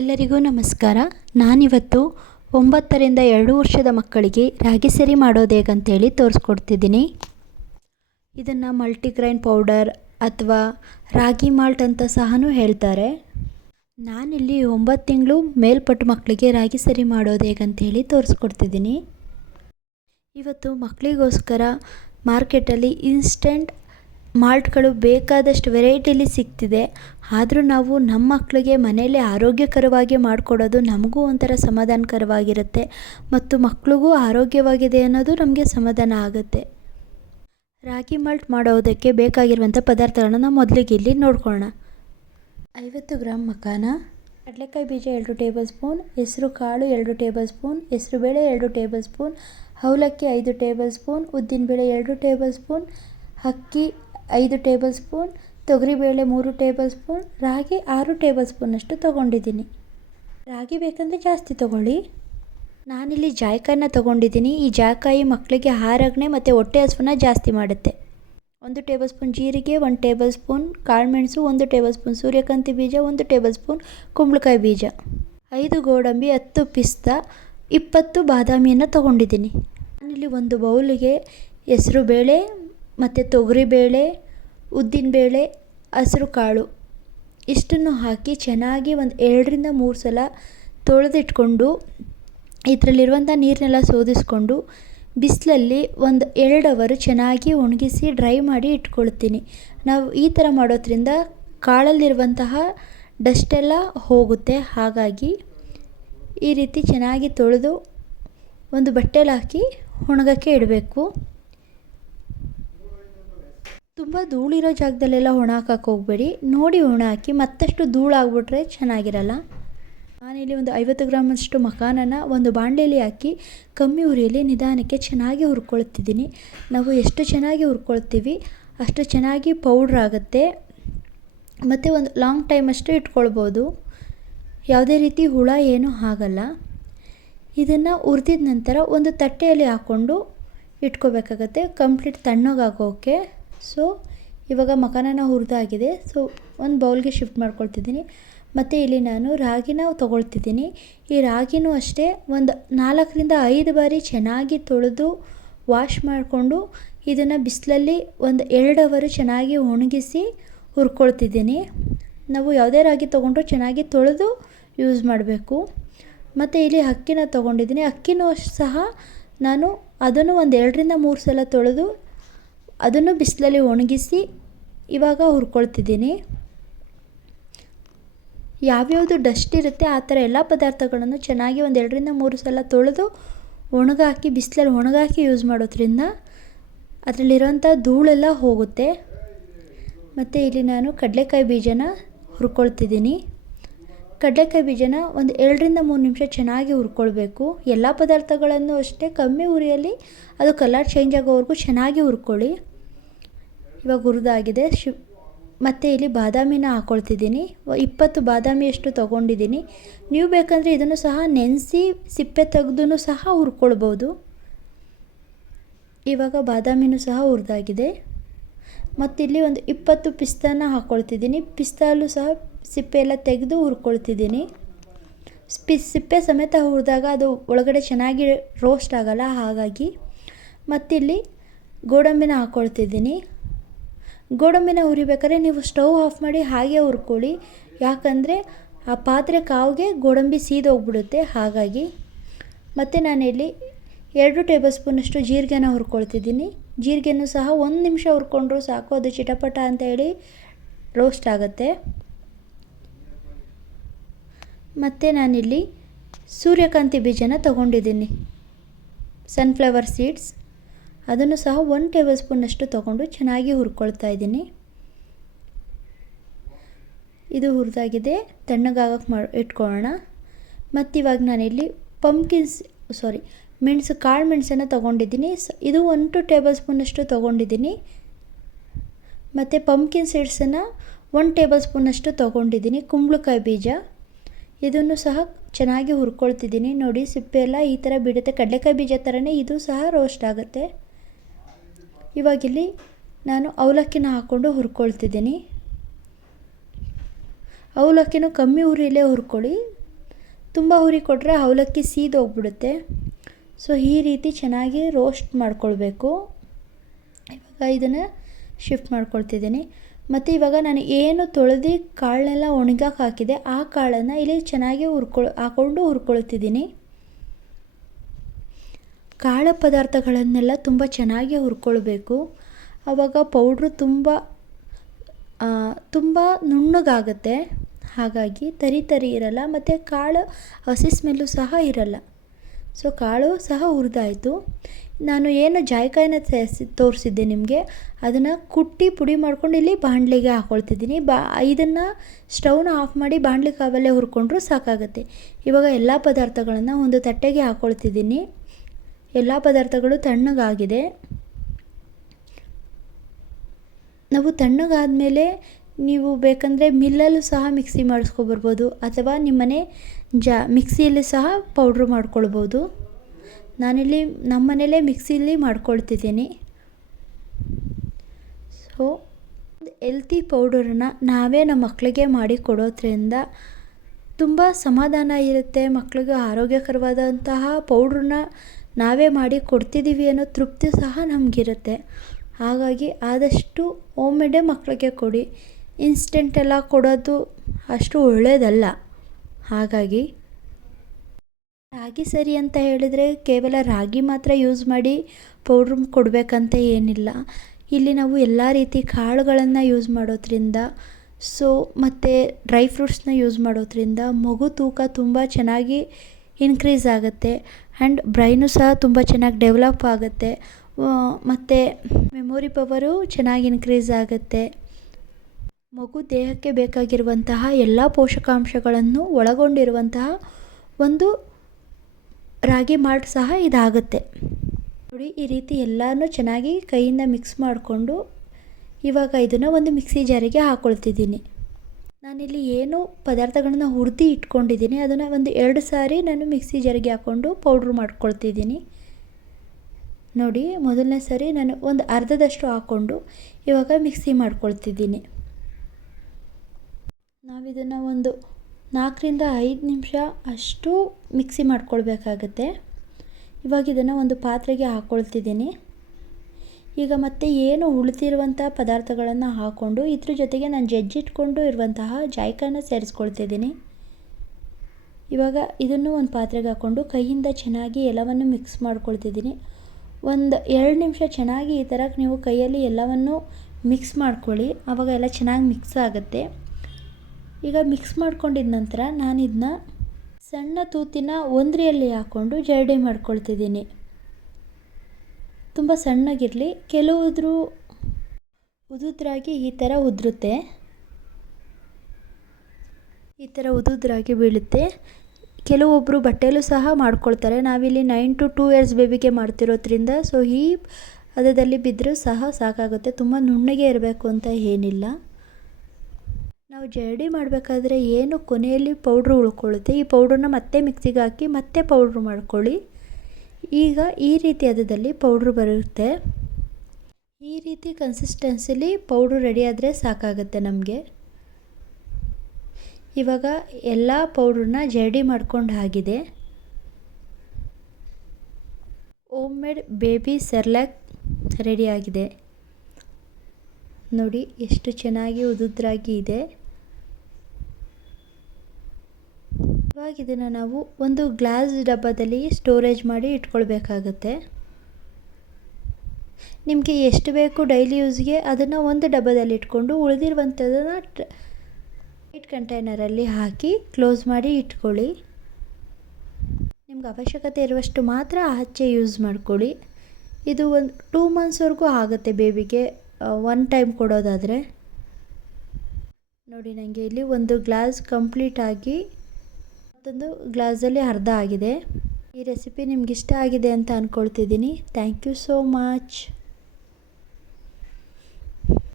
ಎಲ್ಲರಿಗೂ ನಮಸ್ಕಾರ. ನಾನಿವತ್ತು ಒಂಬತ್ತರಿಂದ ಎರಡು ವರ್ಷದ ಮಕ್ಕಳಿಗೆ ರಾಗಿ ಸರಿ ಮಾಡೋದು ಹೇಗಂತೇಳಿ ತೋರಿಸ್ಕೊಡ್ತಿದ್ದೀನಿ. ಇದನ್ನು ಮಲ್ಟಿಗ್ರೈನ್ ಪೌಡರ್ ಅಥವಾ ರಾಗಿ ಮಾಲ್ಟ್ ಅಂತ ಸಹ ಹೇಳ್ತಾರೆ. ನಾನಿಲ್ಲಿ ಒಂಬತ್ತು ತಿಂಗಳು ಮೇಲ್ಪಟ್ಟು ಮಕ್ಕಳಿಗೆ ರಾಗಿ ಸರಿ ಮಾಡೋದು ಹೇಗಂತೇಳಿ ತೋರಿಸ್ಕೊಡ್ತಿದ್ದೀನಿ. ಇವತ್ತು ಮಕ್ಕಳಿಗೋಸ್ಕರ ಮಾರ್ಕೆಟಲ್ಲಿ ಇನ್ಸ್ಟೆಂಟ್ ಮಾಲ್ಟ್ಗಳು ಬೇಕಾದಷ್ಟು ವೆರೈಟಿಲಿ ಸಿಗ್ತಿದೆ. ಆದರೂ ನಾವು ನಮ್ಮ ಮಕ್ಕಳಿಗೆ ಮನೆಯಲ್ಲೇ ಆರೋಗ್ಯಕರವಾಗಿ ಮಾಡಿಕೊಡೋದು ನಮಗೂ ಒಂಥರ ಸಮಾಧಾನಕರವಾಗಿರುತ್ತೆ. ಮತ್ತು ಮಕ್ಕಳಿಗೂ ಆರೋಗ್ಯವಾಗಿದೆ ಅನ್ನೋದು ನಮಗೆ ಸಮಾಧಾನ ಆಗುತ್ತೆ. ರಾಗಿ ಮಾಲ್ಟ್ ಮಾಡೋದಕ್ಕೆ ಬೇಕಾಗಿರುವಂಥ ಪದಾರ್ಥಗಳನ್ನ ಮೊದಲಿಗೆ ಇಲ್ಲಿ ನೋಡ್ಕೊಳ್ಳೋಣ. ಐವತ್ತು ಗ್ರಾಮ್ ಮಕಾನ, ಕಡಲೆಕಾಯಿ ಬೀಜ ಎರಡು ಟೇಬಲ್ ಸ್ಪೂನ್, ಹೆಸರು ಕಾಳು ಎರಡು ಟೇಬಲ್ ಸ್ಪೂನ್ ಹೆಸರುಬೇಳೆ ಎರಡು ಟೇಬಲ್ ಸ್ಪೂನ್, ಅವಲಕ್ಕಿ ಐದು ಟೇಬಲ್ ಸ್ಪೂನ್ ಉದ್ದಿನಬೇಳೆ ಎರಡು ಟೇಬಲ್ ಸ್ಪೂನ್, ಅಕ್ಕಿ ಐದು ಟೇಬಲ್ ಸ್ಪೂನ್ ತೊಗರಿಬೇಳೆ ಮೂರು ಟೇಬಲ್ ಸ್ಪೂನ್, ರಾಗಿ ಆರು ಟೇಬಲ್ ಸ್ಪೂನಷ್ಟು ತೊಗೊಂಡಿದ್ದೀನಿ. ರಾಗಿ ಬೇಕಂದರೆ ಜಾಸ್ತಿ ತೊಗೊಳ್ಳಿ. ನಾನಿಲ್ಲಿ ಜಾಯ್ಕಾಯಿನ ತೊಗೊಂಡಿದ್ದೀನಿ. ಈ ಜಾಯ್ಕಾಯಿ ಮಕ್ಕಳಿಗೆ ಹಾರಗ್ನೆ ಮತ್ತು ಹೊಟ್ಟೆ ಹಸುವನ್ನ ಜಾಸ್ತಿ ಮಾಡುತ್ತೆ. ಒಂದು ಟೇಬಲ್ ಸ್ಪೂನ್ ಜೀರಿಗೆ, ಒಂದು ಟೇಬಲ್ ಸ್ಪೂನ್ ಕಾಳುಮೆಣಸು ಒಂದು ಟೇಬಲ್ ಸ್ಪೂನ್ ಸೂರ್ಯಕಾಂತಿ ಬೀಜ, ಒಂದು ಟೇಬಲ್ ಸ್ಪೂನ್ ಕುಂಬಳಕಾಯಿ ಬೀಜ. ಐದು ಗೋಡಂಬಿ, ಹತ್ತು ಪಿಸ್ತಾ, ಇಪ್ಪತ್ತು ಬಾದಾಮಿಯನ್ನು ತೊಗೊಂಡಿದ್ದೀನಿ. ನಾನಿಲ್ಲಿ ಒಂದು ಬೌಲಿಗೆ ಹೆಸರು ಬೇಳೆ ಮತ್ತು ತೊಗರಿಬೇಳೆ ಉದ್ದಿನಬೇಳೆ ಹಸಿರು ಕಾಳು. ಇಷ್ಟನ್ನು ಹಾಕಿ ಚೆನ್ನಾಗಿ ಒಂದು ಎರಡರಿಂದ ಮೂರು ಸಲ ತೊಳೆದಿಟ್ಕೊಂಡು ಇದರಲ್ಲಿರುವಂಥ ನೀರನ್ನೆಲ್ಲ ಸೋದಿಸ್ಕೊಂಡು ಬಿಸಿಲಲ್ಲಿ ಒಂದು ಎರಡು ಅವರು ಚೆನ್ನಾಗಿ ಒಣಗಿಸಿ ಡ್ರೈ ಮಾಡಿ ಇಟ್ಕೊಳ್ತೀನಿ. ನಾವು ಈ ಥರ ಮಾಡೋದ್ರಿಂದ ಕಾಳಲ್ಲಿರುವಂತಹ ಡಸ್ಟೆಲ್ಲ ಹೋಗುತ್ತೆ. ಹಾಗಾಗಿ ಈ ರೀತಿ ಚೆನ್ನಾಗಿ ತೊಳೆದು ಒಂದು ಬಟ್ಟೆಲಿ ಹಾಕಿ ಒಣಗೋಕ್ಕೆ ಇಡಬೇಕು. ತುಂಬ ಧೂಳಿರೋ ಜಾಗದಲ್ಲೆಲ್ಲ ಒಣ ಹಾಕಕ್ಕೆ ಹೋಗಬೇಡಿ. ನೋಡಿ ಒಣ ಹಾಕಿ ಮತ್ತಷ್ಟು ಧೂಳಾಗ್ಬಿಟ್ರೆ ಚೆನ್ನಾಗಿರಲ್ಲ. ನಾನಿಲ್ಲಿ ಒಂದು ಐವತ್ತು ಗ್ರಾಮಷ್ಟು ಮಖಾನನ ಒಂದು ಬಾಣಲೆಯಲ್ಲಿ ಹಾಕಿ ಕಮ್ಮಿ ಉರಿಯಲ್ಲಿ ನಿಧಾನಕ್ಕೆ ಚೆನ್ನಾಗಿ ಹುರ್ಕೊಳ್ತಿದ್ದೀನಿ. ನಾವು ಎಷ್ಟು ಚೆನ್ನಾಗಿ ಹುರ್ಕೊಳ್ತೀವಿ, ಅಷ್ಟು ಚೆನ್ನಾಗಿ ಪೌಡ್ರ್ ಆಗುತ್ತೆ. ಮತ್ತು ಒಂದು ಲಾಂಗ್ ಟೈಮ್ ಅಷ್ಟು ಇಟ್ಕೊಳ್ಬೋದು. ಯಾವುದೇ ರೀತಿ ಹುಳ ಏನೂ ಆಗಲ್ಲ. ಇದನ್ನು ಹುರಿದಿದ ನಂತರ ಒಂದು ತಟ್ಟೆಯಲ್ಲಿ ಹಾಕ್ಕೊಂಡು ಇಟ್ಕೋಬೇಕಾಗತ್ತೆ. ಕಂಪ್ಲೀಟ್ ತಣ್ಣಗಾಗೋಕ್ಕೆ ಸೊ ಇವಾಗ ಮಕಾನನ ಹುರಿದಾಗಿದೆ. ಸೊ ಒಂದು ಬೌಲ್ಗೆ ಶಿಫ್ಟ್ ಮಾಡ್ಕೊಳ್ತಿದ್ದೀನಿ. ಮತ್ತು ಇಲ್ಲಿ ನಾನು ರಾಗಿನ ತೊಗೊಳ್ತಿದ್ದೀನಿ. ಈ ರಾಗಿನೂ ಅಷ್ಟೇ ಒಂದು ನಾಲ್ಕರಿಂದ ಐದು ಬಾರಿ ಚೆನ್ನಾಗಿ ತೊಳೆದು ವಾಶ್ ಮಾಡಿಕೊಂಡು ಇದನ್ನು ಬಿಸಿಲಲ್ಲಿ ಒಂದು ಎರಡು ಅವರು ಚೆನ್ನಾಗಿ ಒಣಗಿಸಿ ಹುರ್ಕೊಳ್ತಿದ್ದೀನಿ. ನಾವು ಯಾವುದೇ ರಾಗಿ ತೊಗೊಂಡ್ರು ಚೆನ್ನಾಗಿ ತೊಳೆದು ಯೂಸ್ ಮಾಡಬೇಕು. ಮತ್ತು ಇಲ್ಲಿ ಅಕ್ಕಿನ ತೊಗೊಂಡಿದ್ದೀನಿ. ಅಕ್ಕಿನೂ ಸಹ ನಾನು ಅದನ್ನು ಒಂದು ಎರಡರಿಂದ ಮೂರು ಸಲ ತೊಳೆದು ಅದನ್ನು ಬಿಸಿಲಲ್ಲಿ ಒಣಗಿಸಿ ಇವಾಗ ಹುರ್ಕೊಳ್ತಿದ್ದೀನಿ. ಯಾವ್ಯಾವುದು ಡಸ್ಟ್ ಇರುತ್ತೆ ಆ ಥರ ಎಲ್ಲ ಪದಾರ್ಥಗಳನ್ನು ಚೆನ್ನಾಗಿ ಒಂದು ಎರಡರಿಂದ ಮೂರು ಸಲ ತೊಳೆದು ಒಣಗಾಕಿ, ಬಿಸಿಲಲ್ಲಿ ಒಣಗಾಕಿ ಯೂಸ್ ಮಾಡೋದ್ರಿಂದ ಅದರಲ್ಲಿರೋಂಥ ಧೂಳೆಲ್ಲ ಹೋಗುತ್ತೆ. ಮತ್ತು ಇಲ್ಲಿ ನಾನು ಕಡಲೆಕಾಯಿ ಬೀಜನ ಹುರ್ಕೊಳ್ತಿದ್ದೀನಿ. ಕಡಲೆಕಾಯಿ ಬೀಜನ ಒಂದು ಎರಡರಿಂದ ಮೂರು ನಿಮಿಷ ಚೆನ್ನಾಗಿ ಹುರ್ಕೊಳ್ಬೇಕು. ಎಲ್ಲ ಪದಾರ್ಥಗಳನ್ನು ಅಷ್ಟೇ ಕಮ್ಮಿ ಉರಿಯಲ್ಲಿ ಅದು ಕಲರ್ ಚೇಂಜ್ ಆಗೋವರೆಗೂ ಚೆನ್ನಾಗಿ ಹುರ್ಕೊಳ್ಳಿ. ಇವಾಗ ಹುರಿದಾಗಿದೆ. ಶಿ ಮತ್ತು ಇಲ್ಲಿ ಬಾದಾಮಿನ ಹಾಕ್ಕೊಳ್ತಿದ್ದೀನಿ ಇಪ್ಪತ್ತು ಬಾದಾಮಿಯಷ್ಟು ತೊಗೊಂಡಿದ್ದೀನಿ. ನೀವು ಬೇಕಂದರೆ ಇದನ್ನು ಸಹ ನೆನೆಸಿ ಸಿಪ್ಪೆ ತೆಗೆದು ಸಹ ಹುರ್ಕೊಳ್ಬೋದು. ಇವಾಗ ಬಾದಾಮಿನೂ ಸಹ ಹುರಿದಾಗಿದೆ. ಮತ್ತಿಲ್ಲಿ ಒಂದು ಇಪ್ಪತ್ತು ಪಿಸ್ತಾನ ಹಾಕ್ಕೊಳ್ತಿದ್ದೀನಿ ಪಿಸ್ತಾಲು ಸಹ ಸಿಪ್ಪೆ ಎಲ್ಲ ತೆಗೆದು ಹುರ್ಕೊಳ್ತಿದ್ದೀನಿ. ಸ್ಪಿ, ಸಿಪ್ಪೆ ಸಮೇತ ಹುರಿದಾಗ ಅದು ಒಳಗಡೆ ಚೆನ್ನಾಗಿ ರೋಸ್ಟ್ ಆಗಲ್ಲ, ಹಾಗಾಗಿ ಮತ್ತಿಲ್ಲಿ ಗೋಡಂಬಿನ ಹಾಕ್ಕೊಳ್ತಿದ್ದೀನಿ ಗೋಡಂಬಿನ ಹುರಿಬೇಕಾದ್ರೆ ನೀವು ಸ್ಟವ್ ಆಫ್ ಮಾಡಿ ಹಾಗೆ ಹುರ್ಕೊಳ್ಳಿ. ಯಾಕಂದರೆ ಆ ಪಾತ್ರೆ ಕಾವಿಗೆ ಗೋಡಂಬಿ ಸೀದೋಗ್ಬಿಡುತ್ತೆ ಹಾಗಾಗಿ. ಮತ್ತು ನಾನಿಲ್ಲಿ ಎರಡು ಟೇಬಲ್ ಸ್ಪೂನಷ್ಟು ಜೀರಿಗೆನ ಹುರ್ಕೊಳ್ತಿದ್ದೀನಿ. ಜೀರಿಗೆನೂ ಸಹ ಒಂದು ನಿಮಿಷ ಹುರ್ಕೊಂಡ್ರೂ ಸಾಕು, ಅದು ಚಿಟಪಟ ಅಂತ ಹೇಳಿ ರೋಸ್ಟ್ ಆಗುತ್ತೆ. ಮತ್ತು ನಾನಿಲ್ಲಿ ಸೂರ್ಯಕಾಂತಿ ಬೀಜನ ತಗೊಂಡಿದ್ದೀನಿ. ಸನ್ಫ್ಲವರ್ ಸೀಡ್ಸ್ ಅದನ್ನು ಸಹ ಒನ್ ಟೇಬಲ್ ಸ್ಪೂನಷ್ಟು ತೊಗೊಂಡು ಚೆನ್ನಾಗಿ ಹುರ್ಕೊಳ್ತಾ ಇದ್ದೀನಿ. ಇದು ಹುರಿದಾಗಿದೆ. ತಣ್ಣಗಾಗಕ್ಕೆ ಮಾಡಿ ಇಟ್ಕೊಳ್ಳೋಣ. ಮತ್ತಿವಾಗ ನಾನಿಲ್ಲಿ ಪಂಪ್ಕಿನ್ಸ್ ಸಾರಿ ಮೆಣಸು, ಕಾಳು ಮೆಣಸನ್ನು ತೊಗೊಂಡಿದ್ದೀನಿ. ಸ್ ಇದು ಒನ್ ಟು ಟೇಬಲ್ ಸ್ಪೂನಷ್ಟು ತೊಗೊಂಡಿದ್ದೀನಿ. ಮತ್ತು ಪಂಪ್ಕಿನ್ ಸೀಡ್ಸನ್ನು ಒನ್ ಟೇಬಲ್ ಸ್ಪೂನಷ್ಟು ತೊಗೊಂಡಿದ್ದೀನಿ. ಕುಂಬಳಕಾಯಿ ಬೀಜ. ಇದನ್ನು ಸಹ ಚೆನ್ನಾಗಿ ಹುರ್ಕೊಳ್ತಿದ್ದೀನಿ. ನೋಡಿ, ಸಿಪ್ಪೆ ಎಲ್ಲ ಈ ಥರ ಬಿಡುತ್ತೆ. ಕಡಲೆಕಾಯಿ ಬೀಜ ಥರನೇ ಇದು ಸಹ ರೋಸ್ಟ್ ಆಗುತ್ತೆ. ಇವಾಗಿಲ್ಲಿ ನಾನು ಅವಲಕ್ಕಿನ ಹಾಕ್ಕೊಂಡು ಹುರ್ಕೊಳ್ತಿದ್ದೀನಿ. ಅವಲಕ್ಕಿನೂ ಕಮ್ಮಿ ಉರಿಯಲ್ಲೇ ಹುರ್ಕೊಳ್ಳಿ. ತುಂಬ ಹುರಿ ಕೊಟ್ಟರೆ ಅವಲಕ್ಕಿ ಸೀದೋಗ್ಬಿಡುತ್ತೆ ಸೊ ಈ ರೀತಿ ಚೆನ್ನಾಗಿ ರೋಸ್ಟ್ ಮಾಡ್ಕೊಳ್ಬೇಕು. ಇವಾಗ ಇದನ್ನು ಶಿಫ್ಟ್ ಮಾಡ್ಕೊಳ್ತಿದ್ದೀನಿ. ಮತ್ತು ಇವಾಗ ನಾನು ಏನು ತೊಳೆದು ಕಾಳನ್ನೆಲ್ಲ ಒಣಗಕ್ಕೆ ಹಾಕಿದೆ, ಆ ಕಾಳನ್ನು ಇಲ್ಲಿ ಚೆನ್ನಾಗಿ ಹುರ್ಕೊಳ್ ಹಾಕ್ಕೊಂಡು ಹುರ್ಕೊಳ್ತಿದ್ದೀನಿ. ಕಾಳು ಪದಾರ್ಥಗಳನ್ನೆಲ್ಲ ತುಂಬ ಚೆನ್ನಾಗಿ ಹುರ್ಕೊಳ್ಬೇಕು. ಆವಾಗ ಪೌಡ್ರು ತುಂಬ ತುಂಬ ನುಣ್ಣಗಾಗುತ್ತೆ. ಹಾಗಾಗಿ ತರಿ ತರಿ ಇರಲ್ಲ, ಮತ್ತು ಕಾಳು ಹಸಿ ಸ್ಮೆಲ್ಲು ಸಹ ಇರಲ್ಲ. ಸೊ, ಕಾಳು ಸಹ ಹುರಿದಾಯಿತು. ನಾನು ಏನು ಜಾಯ್ಕಾಯಿನ ಸೇರಿಸಿ ತೋರಿಸಿದ್ದೆ ನಿಮಗೆ, ಅದನ್ನು ಕುಟ್ಟಿ ಪುಡಿ ಮಾಡ್ಕೊಂಡು ಇಲ್ಲಿ ಬಾಣಲೆಗೆ ಹಾಕ್ಕೊಳ್ತಿದ್ದೀನಿ ಬಾ ಇದನ್ನು ಸ್ಟವ್ನ ಆಫ್ ಮಾಡಿ ಬಾಣಲೆ ಕಾವಲ್ಲೇ ಹುರ್ಕೊಂಡ್ರೂ ಸಾಕಾಗುತ್ತೆ. ಇವಾಗ ಎಲ್ಲ ಪದಾರ್ಥಗಳನ್ನು ಒಂದು ತಟ್ಟೆಗೆ ಹಾಕ್ಕೊಳ್ತಿದ್ದೀನಿ ಎಲ್ಲ ಪದಾರ್ಥಗಳು ತಣ್ಣಗಾಗಿದೆ. ನಾವು ತಣ್ಣಗಾದ ಮೇಲೆ ನೀವು ಬೇಕಂದರೆ ಮಿಲ್ಲಲ್ಲೂ ಸಹ ಮಿಕ್ಸಿ ಮಾಡಿಸ್ಕೊಬರ್ಬೋದು, ಅಥವಾ ನಿಮ್ಮನೆ ಜಾ, ಮಿಕ್ಸಿಯಲ್ಲಿ ಸಹ ಪೌಡ್ರ್ ಮಾಡ್ಕೊಳ್ಬೋದು. ನಾನಿಲ್ಲಿ ನಮ್ಮ ಮನೇಲೇ ಮಿಕ್ಸಿಲಿ ಮಾಡ್ಕೊಳ್ತಿದ್ದೀನಿ. ಸೊ ಎಲ್ತಿ ಪೌಡರನ್ನ ನಾವೇ ನಮ್ಮ ಮಕ್ಕಳಿಗೆ ಮಾಡಿ ಕೊಡೋದ್ರಿಂದ ತುಂಬ ಸಮಾಧಾನ ಇರುತ್ತೆ. ಮಕ್ಕಳಿಗೆ ಆರೋಗ್ಯಕರವಾದಂತಹ ಪೌಡ್ರನ್ನ ನಾವೇ ಮಾಡಿ ಕೊಡ್ತಿದ್ದೀವಿ ಅನ್ನೋ ತೃಪ್ತಿ ಸಹ ನಮಗಿರುತ್ತೆ. ಹಾಗಾಗಿ ಆದಷ್ಟು ಹೋಮ್ ಮೇಡೇ ಮಕ್ಕಳಿಗೆ ಕೊಡಿ. ಇನ್ಸ್ಟೆಂಟ್ ಎಲ್ಲ ಕೊಡೋದು ಅಷ್ಟು ಒಳ್ಳೆಯದಲ್ಲ ಹಾಗಾಗಿ ರಾಗಿ ಸರಿ ಅಂತ ಹೇಳಿದರೆ ಕೇವಲ ರಾಗಿ ಮಾತ್ರ ಯೂಸ್ ಮಾಡಿ ಪೌಡ್ರ್ ಕೊಡಬೇಕಂತ ಏನಿಲ್ಲ. ಇಲ್ಲಿ ನಾವು ಎಲ್ಲ ರೀತಿ ಕಾಳುಗಳನ್ನು ಯೂಸ್ ಮಾಡೋದ್ರಿಂದ ಸೊ ಮತ್ತು ಡ್ರೈ ಫ್ರೂಟ್ಸ್ನ ಯೂಸ್ ಮಾಡೋದ್ರಿಂದ ಮಗು ತೂಕ ತುಂಬ ಚೆನ್ನಾಗಿ ಇನ್ಕ್ರೀಸ್ ಆಗುತ್ತೆ ಆ್ಯಂಡ್ ಬ್ರೈನು ಸಹ ತುಂಬ ಚೆನ್ನಾಗಿ ಡೆವಲಪ್ ಆಗುತ್ತೆ. ಮತ್ತು ಮೆಮೊರಿ ಪವರು ಚೆನ್ನಾಗಿ ಇನ್ಕ್ರೀಸ್ ಆಗುತ್ತೆ. ಮಗು ದೇಹಕ್ಕೆ ಬೇಕಾಗಿರುವಂತಹ ಎಲ್ಲ ಪೋಷಕಾಂಶಗಳನ್ನು ಒಳಗೊಂಡಿರುವಂತಹ ಒಂದು ರಾಗಿ ಮಾಲ್ಟ್ ಸಹ ಇದಾಗುತ್ತೆ. ನೋಡಿ, ಈ ರೀತಿ ಎಲ್ಲನೂ ಚೆನ್ನಾಗಿ ಕೈಯಿಂದ ಮಿಕ್ಸ್ ಮಾಡಿಕೊಂಡು ಇವಾಗ ಇದನ್ನು ಒಂದು ಮಿಕ್ಸಿ ಜಾರಿಗೆ ಹಾಕ್ಕೊಳ್ತಿದ್ದೀನಿ ನಾನಿಲ್ಲಿ ಏನು ಪದಾರ್ಥಗಳನ್ನು ಹುರಿದು ಇಟ್ಕೊಂಡಿದ್ದೀನಿ, ಅದನ್ನು ಒಂದು ಎರಡು ಸಾರಿ ನಾನು ಮಿಕ್ಸಿ ಜಾರಿಗೆ ಹಾಕ್ಕೊಂಡು ಪೌಡ್ರ್ ಮಾಡ್ಕೊಳ್ತಿದ್ದೀನಿ. ನೋಡಿ, ಮೊದಲನೇ ಸಾರಿ ನಾನು ಒಂದು ಅರ್ಧದಷ್ಟು ಹಾಕ್ಕೊಂಡು ಇವಾಗ ಮಿಕ್ಸಿ ಮಾಡ್ಕೊಳ್ತಿದ್ದೀನಿ. ನಾವಿದನ್ನು ಒಂದು ನಾಲ್ಕರಿಂದ ಐದು ನಿಮಿಷ ಅಷ್ಟು ಮಿಕ್ಸಿ ಮಾಡ್ಕೊಳ್ಬೇಕಾಗತ್ತೆ. ಇವಾಗ ಇದನ್ನು ಒಂದು ಪಾತ್ರೆಗೆ ಹಾಕ್ಕೊಳ್ತಿದ್ದೀನಿ ಈಗ ಮತ್ತೆ ಏನು ಉಳಿದಿರುವಂಥ ಪದಾರ್ಥಗಳನ್ನು ಹಾಕ್ಕೊಂಡು ಇದ್ರ ಜೊತೆಗೆ ನಾನು ಜಜ್ಜಿಟ್ಕೊಂಡು ಇರುವಂತಹ ಜಾಯ್ಕಾನ ಸೇರಿಸ್ಕೊಳ್ತಿದ್ದೀನಿ. ಇವಾಗ ಇದನ್ನು ಒಂದು ಪಾತ್ರೆಗೆ ಹಾಕ್ಕೊಂಡು ಕೈಯಿಂದ ಚೆನ್ನಾಗಿ ಎಲ್ಲವನ್ನು ಮಿಕ್ಸ್ ಮಾಡ್ಕೊಳ್ತಿದ್ದೀನಿ. ಒಂದು ಎರಡು ನಿಮಿಷ ಚೆನ್ನಾಗಿ ಈ ಥರ ನೀವು ಕೈಯಲ್ಲಿ ಎಲ್ಲವನ್ನು ಮಿಕ್ಸ್ ಮಾಡ್ಕೊಳ್ಳಿ. ಆವಾಗ ಎಲ್ಲ ಚೆನ್ನಾಗಿ ಮಿಕ್ಸ್ ಆಗುತ್ತೆ. ಈಗ ಮಿಕ್ಸ್ ಮಾಡ್ಕೊಂಡಿದ್ದ ನಂತರ ನಾನು ಇದನ್ನ ಸಣ್ಣ ತೂತಿನ ಒಂದ್ರಿಯಲ್ಲಿ ಹಾಕ್ಕೊಂಡು ಜರಡಿ ಮಾಡ್ಕೊಳ್ತಿದ್ದೀನಿ. ತುಂಬ ಸಣ್ಣಗಿರಲಿ, ಕೆಲವುದ್ರು ಉದುದ್ರಾಗಿ ಈ ಥರ ಉದುರುತ್ತೆ. ಈ ಥರ ಉದುದ್ರಾಗಿ ಬೀಳುತ್ತೆ. ಕೆಲವೊಬ್ಬರು ಬಟ್ಟೆಯಲ್ಲೂ ಸಹ ಮಾಡ್ಕೊಳ್ತಾರೆ. ನಾವಿಲ್ಲಿ ನೈನ್ ಟು ಟೂ ಇಯರ್ಸ್ ಬೇಬಿಗೆ ಮಾಡ್ತಿರೋದ್ರಿಂದ ಸೊ ಈ ಅದರಲ್ಲಿ ಬಿದ್ದರೂ ಸಹ ಸಾಕಾಗುತ್ತೆ. ತುಂಬ ನುಣ್ಣಗೆ ಇರಬೇಕು ಅಂತ ಏನಿಲ್ಲ. ನಾವು ಜರಡಿ ಮಾಡಬೇಕಾದ್ರೆ ಏನು ಕೊನೆಯಲ್ಲಿ ಪೌಡ್ರು ಉಳ್ಕೊಳ್ಳುತ್ತೆ. ಈ ಪೌಡ್ರನ್ನ ಮತ್ತೆ ಮಿಕ್ಸಿಗೆ ಹಾಕಿ ಮತ್ತೆ ಪೌಡ್ರು ಮಾಡ್ಕೊಳ್ಳಿ. ಈಗ ಈ ರೀತಿ ಹದದಲ್ಲಿ ಪೌಡ್ರ್ ಬರುತ್ತೆ. ಈ ರೀತಿ ಕನ್ಸಿಸ್ಟೆನ್ಸಿಲಿ ಪೌಡ್ರು ರೆಡಿ ಆದರೆ ಸಾಕಾಗುತ್ತೆ ನಮಗೆ. ಇವಾಗ ಎಲ್ಲ ಪೌಡ್ರನ್ನ ಜರಡಿ ಮಾಡ್ಕೊಂಡು ಆಗಿದೆ. ಓಮ್ ಮೇಡ್ ಬೇಬಿ ಸೆರ್ಲ್ಯಾಕ್ ರೆಡಿಯಾಗಿದೆ ನೋಡಿ ಎಷ್ಟು ಚೆನ್ನಾಗಿ ಉದುದ್ರಾಗಿ ಇದೆ. ಇವಾಗ ಇದನ್ನು ನಾವು ಒಂದು ಗ್ಲಾಸ್ ಡಬ್ಬದಲ್ಲಿ ಸ್ಟೋರೇಜ್ ಮಾಡಿ ಇಟ್ಕೊಳ್ಬೇಕಾಗತ್ತೆ. ನಿಮಗೆ ಎಷ್ಟು ಬೇಕು ಡೈಲಿ ಯೂಸ್ಗೆ ಅದನ್ನು ಒಂದು ಡಬ್ಬದಲ್ಲಿ ಇಟ್ಕೊಂಡು ಉಳಿದಿರುವಂಥದ್ದನ್ನು ಟೈಟ್ ಕಂಟೈನರಲ್ಲಿ ಹಾಕಿ ಕ್ಲೋಸ್ ಮಾಡಿ ಇಟ್ಕೊಳ್ಳಿ. ನಿಮ್ಗೆ ಅವಶ್ಯಕತೆ ಇರುವಷ್ಟು ಮಾತ್ರ ಆಚೆ ಯೂಸ್ ಮಾಡ್ಕೊಳ್ಳಿ. ಇದು ಒಂದು ಟೂ ಮಂತ್ಸ್ವರೆಗೂ ಆಗುತ್ತೆ ಬೇಬಿಗೆ. ಒನ್ ಟೈಮ್ ಕೊಡೋದಾದರೆ, ನೋಡಿ ನನಗೆ ಇಲ್ಲಿ ಒಂದು ಗ್ಲಾಸ್ ಕಂಪ್ಲೀಟ್ ಆಗಿ ಮತ್ತೊಂದು ಗ್ಲಾಸಲ್ಲಿ ಅರ್ಧ ಆಗಿದೆ. ಈ ರೆಸಿಪಿ ನಿಮ್ಗೆ ಇಷ್ಟ ಆಗಿದೆ ಅಂತ ಅಂದ್ಕೊಳ್ತಿದ್ದೀನಿ ಥ್ಯಾಂಕ್ ಯು ಸೋ ಮಚ್